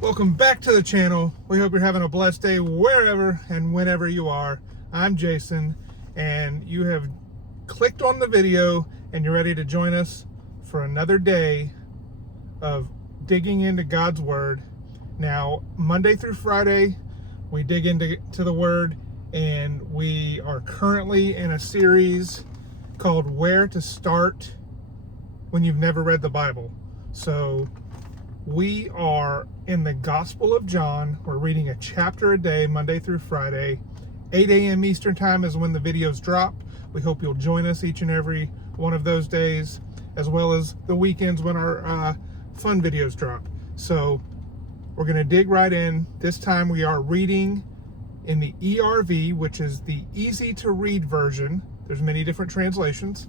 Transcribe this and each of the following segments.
Welcome back to the channel. We hope you're having a blessed day wherever and whenever you are. I'm Jason, and you have clicked on the video and you're ready to join us for another day of digging into God's Word. Now, Monday through Friday, we dig into the Word, and we are currently in a series called Where to Start When You've Never Read the Bible. So, we are in the Gospel of John. We're reading a chapter a day, Monday through Friday. 8 a.m. Eastern Time is when the videos drop. We hope you'll join us each and every one of those days, as well as the weekends when our fun videos drop. So we're going to dig right in. This time we are reading in the ERV, which is the easy to read version. There's many different translations.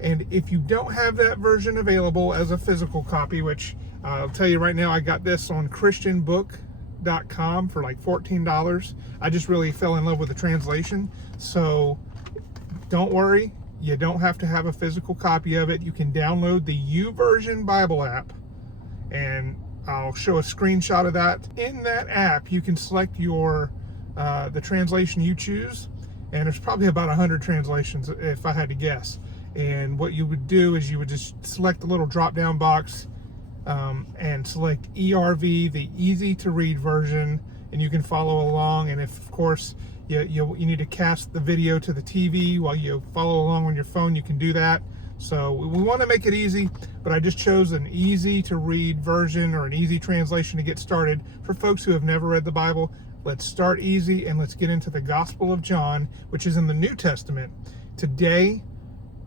And if you don't have that version available as a physical copy, which I'll tell you right now, I got this on christianbook.com for like $14. I just really fell in love with the translation. So don't worry, you don't have to have a physical copy of it. You can download the YouVersion Bible app, and I'll show a screenshot of that. In that app, you can select your the translation you choose, and there's probably about 100 translations if I had to guess. And what you would do is you would just select the little drop-down box and select ERV, the easy to read version, and you can follow along. And if, of course, you need to cast the video to the TV while you follow along on your phone, you can do that. So we want to make it easy, but I just chose an easy to read version, or an easy translation to get started for folks who have never read the Bible. Let's start easy and let's get into the Gospel of John, which is in the New Testament. Today,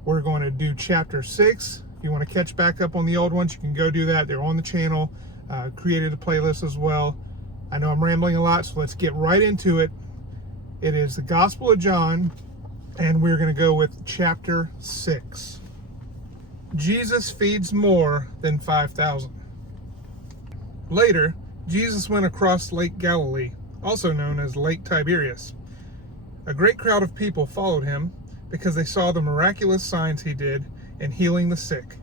we're going to do chapter 6. If you want to catch back up on the old ones, you can go do that. They're on the channel. Created a playlist as well. I know I'm rambling a lot, so let's get right into it. It is the Gospel of John, and we're going to go with chapter 6. Jesus feeds more than 5,000. Later, Jesus went across Lake Galilee, also known as Lake Tiberias. A great crowd of people followed him because they saw the miraculous signs he did in healing the sick.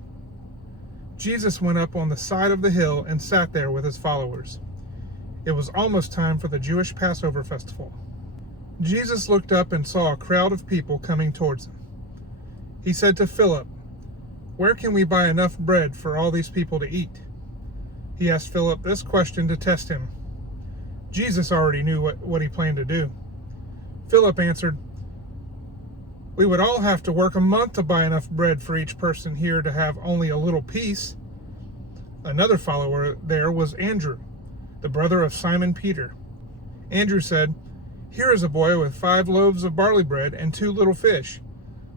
Jesus went up on the side of the hill and sat there with his followers. It was almost time for the Jewish Passover festival. Jesus looked up and saw a crowd of people coming towards him. He said to Philip, "Where can we buy enough bread for all these people to eat?" He asked Philip this question to test him. Jesus already knew what he planned to do. Philip answered, "We would all have to work a month to buy enough bread for each person here to have only a little piece." Another follower there was Andrew, the brother of Simon Peter. Andrew said, "Here is a boy with 5 loaves of barley bread and 2 little fish,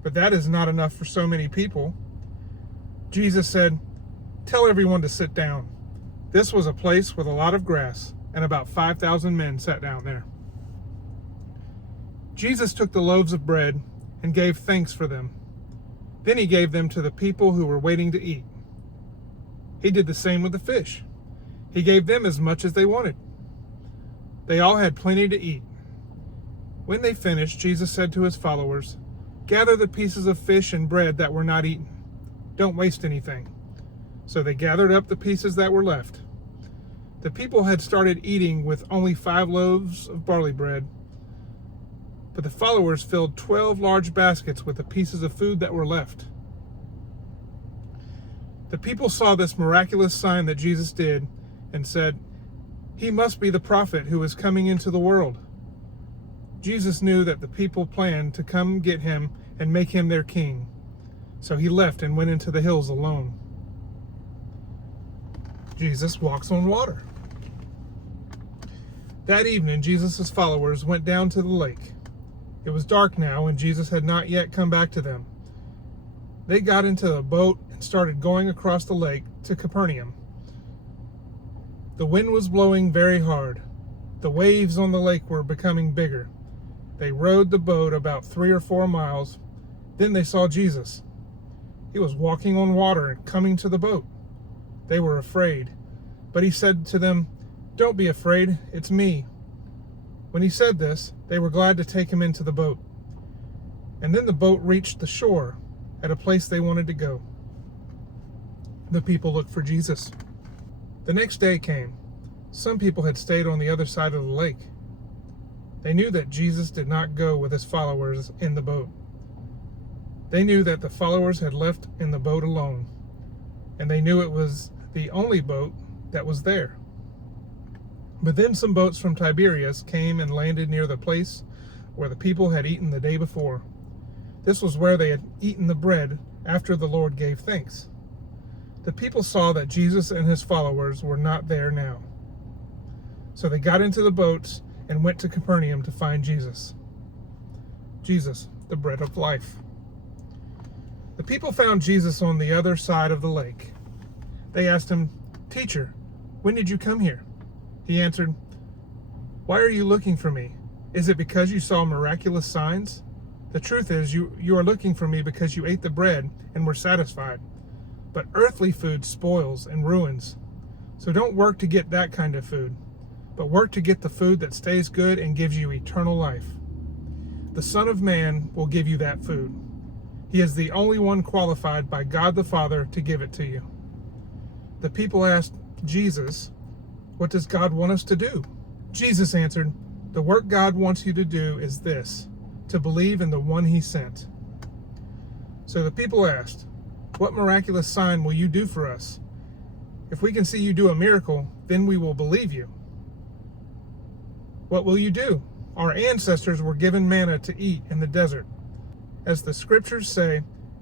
but that is not enough for so many people." Jesus said, "Tell everyone to sit down." This was a place with a lot of grass, and about 5,000 men sat down there. Jesus took the loaves of bread and gave thanks for them. Then he gave them to the people who were waiting to eat. He did the same with the fish. He gave them as much as they wanted. They all had plenty to eat. When they finished, Jesus said to his followers, "Gather the pieces of fish and bread that were not eaten. Don't waste anything." So they gathered up the pieces that were left. The people had started eating with only 5 loaves of barley bread, but the followers filled 12 large baskets with the pieces of food that were left. The people saw this miraculous sign that Jesus did and said, "He must be the prophet who is coming into the world." Jesus knew that the people planned to come get him and make him their king, so he left and went into the hills alone. Jesus walks on water. That evening, Jesus' followers went down to the lake. It was dark now, and Jesus had not yet come back to them. They got into a boat and started going across the lake to Capernaum. The wind was blowing very hard. The waves on the lake were becoming bigger. They rowed the boat about 3 or 4 miles. Then they saw Jesus. He was walking on water and coming to the boat. They were afraid, but he said to them, "Don't be afraid, it's me." When he said this, they were glad to take him into the boat. And then the boat reached the shore at a place they wanted to go. The people looked for Jesus. The next day came. Some people had stayed on the other side of the lake. They knew that Jesus did not go with his followers in the boat. They knew that the followers had left in the boat alone, and they knew it was the only boat that was there. But then some boats from Tiberias came and landed near the place where the people had eaten the day before. This was where they had eaten the bread after the Lord gave thanks. The people saw that Jesus and his followers were not there now. So they got into the boats and went to Capernaum to find Jesus. Jesus, the bread of life. The people found Jesus on the other side of the lake. They asked him, "Teacher, when did you come here?" He answered, "Why are you looking for me? Is it because you saw miraculous signs? The truth is, you are looking for me because you ate the bread and were satisfied. But earthly food spoils and ruins. So don't work to get that kind of food, but work to get the food that stays good and gives you eternal life. The Son of Man will give you that food. He is the only one qualified by God the Father to give it to you." The people asked Jesus, "What does God want us to do?" Jesus answered, "The work God wants you to do is this, to believe in the one he sent." So the people asked, "What miraculous sign will you do for us? If we can see you do a miracle, then we will believe you." "What will you do? Our ancestors were given manna to eat in the desert. As the scriptures say,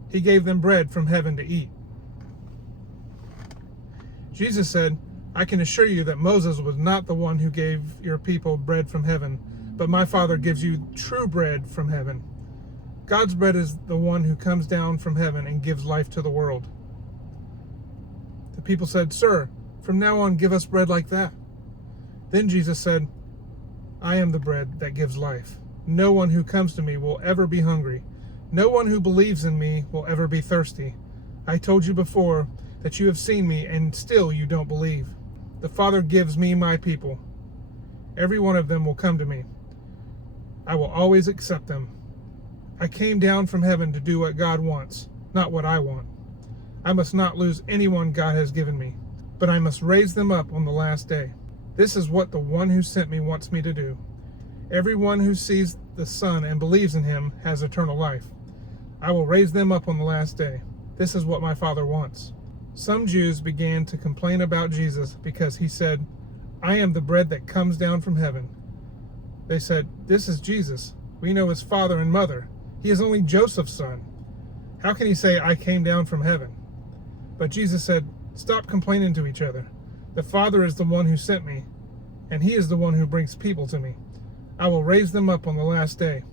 he gave them bread from heaven to eat." Jesus said, "I can assure you that Moses was not the one who gave your people bread from heaven, but my Father gives you true bread from heaven. God's bread is the one who comes down from heaven and gives life to the world." The people said, "Sir, from now on give us bread like that." Then Jesus said, "I am the bread that gives life. No one who comes to me will ever be hungry. No one who believes in me will ever be thirsty. I told you before that you have seen me and still you don't believe. The Father gives me my people. Every one of them will come to me. I will always accept them. I came down from heaven to do what God wants, not what I want. I must not lose anyone God has given me, but I must raise them up on the last day. This is what the one who sent me wants me to do. Everyone who sees the Son and believes in him has eternal life. I will raise them up on the last day. This is what my Father wants." Some Jews began to complain about Jesus because he said, "I am the bread that comes down from heaven." They said, "This is Jesus. We know his father and mother. He is only Joseph's son. How can he say, 'I came down from heaven'?" But Jesus said, "Stop complaining to each other. The Father is the one who sent me, and he is the one who brings people to me. I will raise them up on the last day.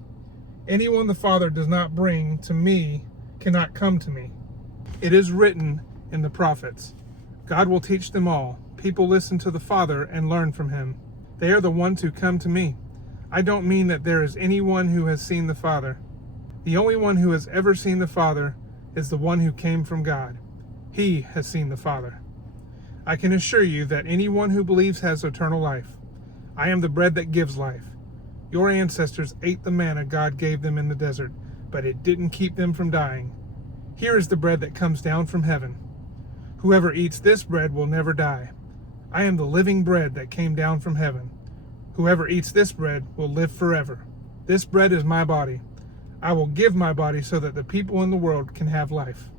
Anyone the Father does not bring to me cannot come to me. It is written in the prophets, 'God will teach them all.' People listen to the Father and learn from him. They are the ones who come to me. I don't mean that there is anyone who has seen the Father. The only one who has ever seen the Father is the one who came from God. He has seen the Father. I can assure you that anyone who believes has eternal life. I am the bread that gives life. Your ancestors ate the manna God gave them in the desert, but it didn't keep them from dying. Here is the bread that comes down from heaven. Whoever eats this bread will never die. I am the living bread that came down from heaven. Whoever eats this bread will live forever. This bread is my body. I will give my body so that the people in the world can have life."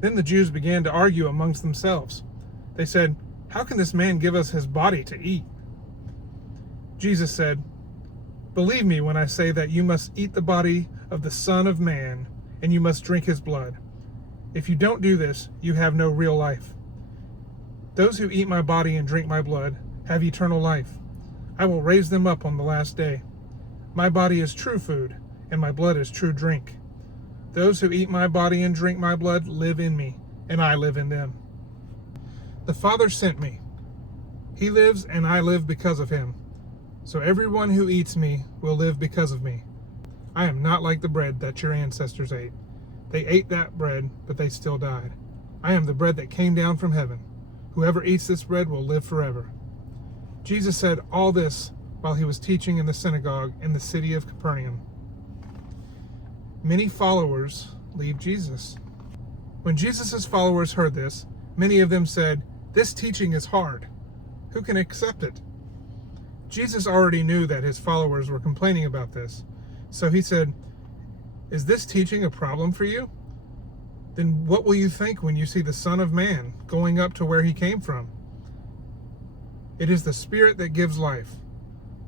Then the Jews began to argue amongst themselves. They said, "How can this man give us his body to eat?" Jesus said, "Believe me when I say that you must eat the body of the Son of Man, and you must drink his blood. If you don't do this, you have no real life. Those who eat my body and drink my blood have eternal life. I will raise them up on the last day. My body is true food, and my blood is true drink. Those who eat my body and drink my blood live in me, and I live in them. The Father sent me. He lives, and I live because of him. So everyone who eats me will live because of me. I am not like the bread that your ancestors ate. They ate that bread, but they still died. I am the bread that came down from heaven. Whoever eats this bread will live forever." Jesus said all this while he was teaching in the synagogue in the city of Capernaum. Many followers leave Jesus. When Jesus' followers heard this, many of them said, "This teaching is hard. Who can accept it? Jesus already knew that his followers were complaining about this. So he said, "Is this teaching a problem for you? Then what will you think when you see the Son of Man going up to where he came from? It is the Spirit that gives life.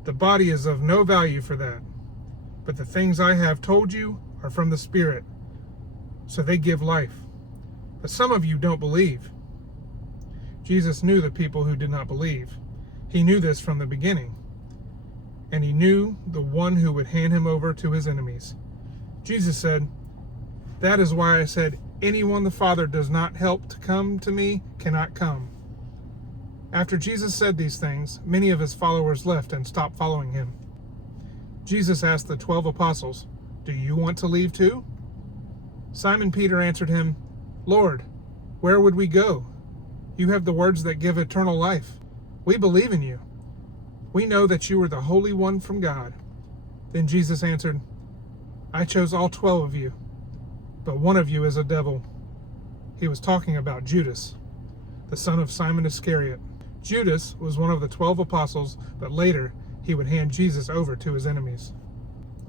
The body is of no value for that. But the things I have told you are from the Spirit, so they give life. But some of you don't believe." Jesus knew the people who did not believe. He knew this from the beginning. And he knew the one who would hand him over to his enemies. Jesus said, "That is why I said, anyone the Father does not help to come to me cannot come." After Jesus said these things, many of his followers left and stopped following him. Jesus asked the 12 apostles, "Do you want to leave too?" Simon Peter answered him, "Lord, where would we go? You have the words that give eternal life. We believe in you. We know that you are the Holy One from God." Then Jesus answered, "I chose all 12 of you, but one of you is a devil." He was talking about Judas, the son of Simon Iscariot. Judas was one of the 12 apostles, but later he would hand Jesus over to his enemies.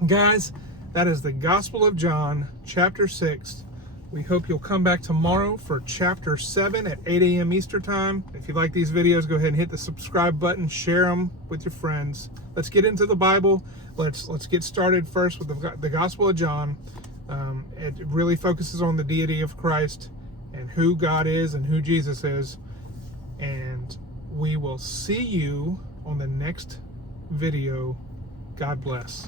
Guys, that is the Gospel of John, chapter 6. We hope you'll come back tomorrow for chapter 7 at 8 a.m. Eastern Time. If you like these videos, go ahead and hit the subscribe button, share them with your friends. Let's get into the Bible. Let's get started first with the Gospel of John. It really focuses on the deity of Christ and who God is and who Jesus is. And we will see you on the next video. God bless.